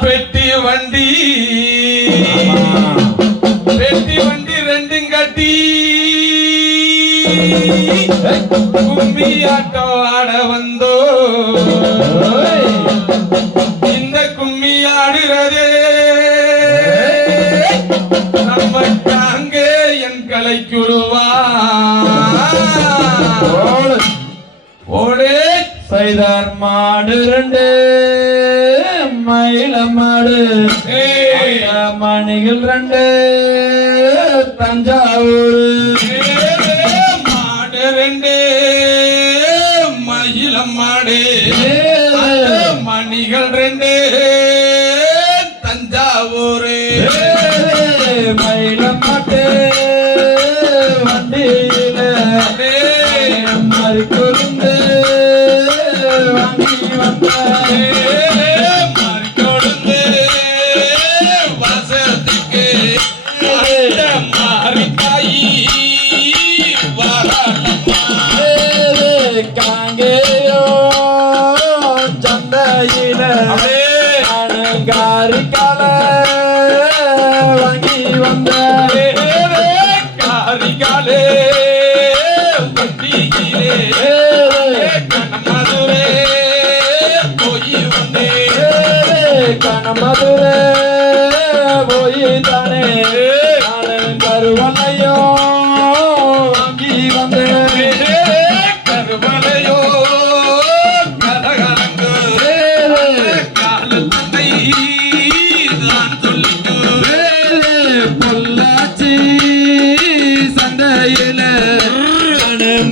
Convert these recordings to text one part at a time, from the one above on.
பெட்டி வண்டி. பெட்டி வண்டி ரெண்டும் கட்டி. கும்மி ஆட்டம் ஆட வந்தோ. இந்த கும்மி ஆடுறதே. நம்ம தாங்க என் கலைக்குருவா. ஓடு. மணிகள் ரெண்டு தஞ்சாவூர். மாடு ரெண்டு மயில மாடு. மணிகள் ரெண்டு. தஞ்சாவூர். மயில மாட்டு. வண்டியில. மறுக்குருந்து வாங்கி வந்த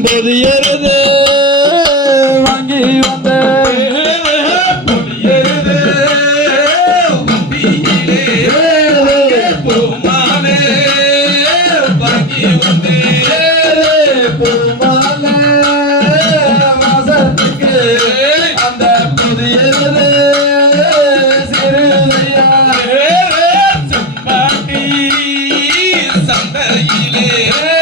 நானும் புதியது வாங்கி வந்த. பொடியது சந்தையிலே.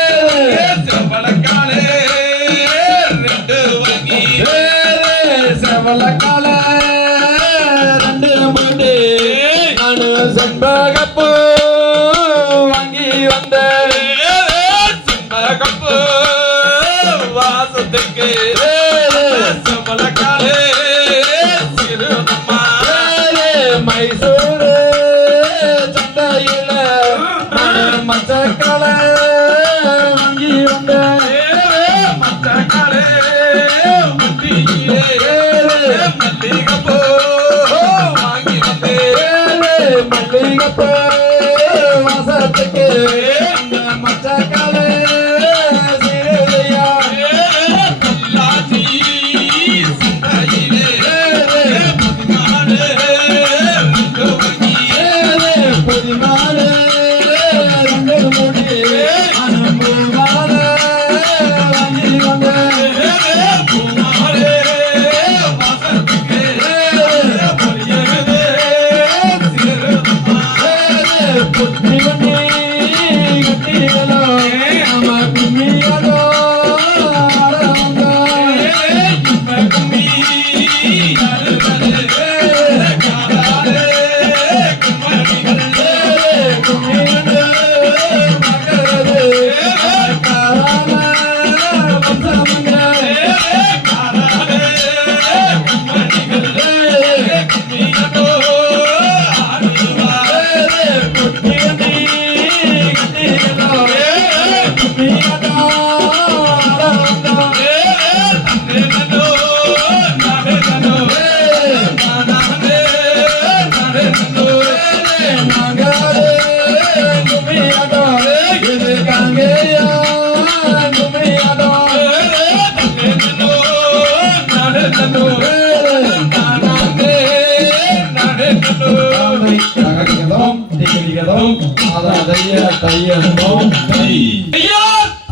மல்லிகைப்பூ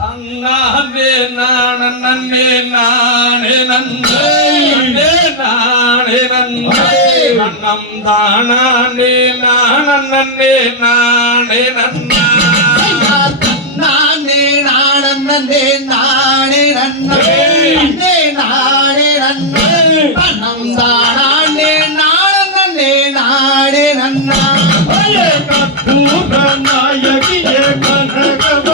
அண்ணானே நானே நானே நன்னே நானே நன்னே அண்ணம் தானே நானே நானே நன்னா நன்னே நானே நன்னே நன்னே நானே நன்னே பணம் தானே நாளன் நன்னே நானே நன்னா நாயகியே கனகவே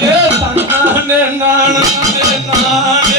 ne na ne na ne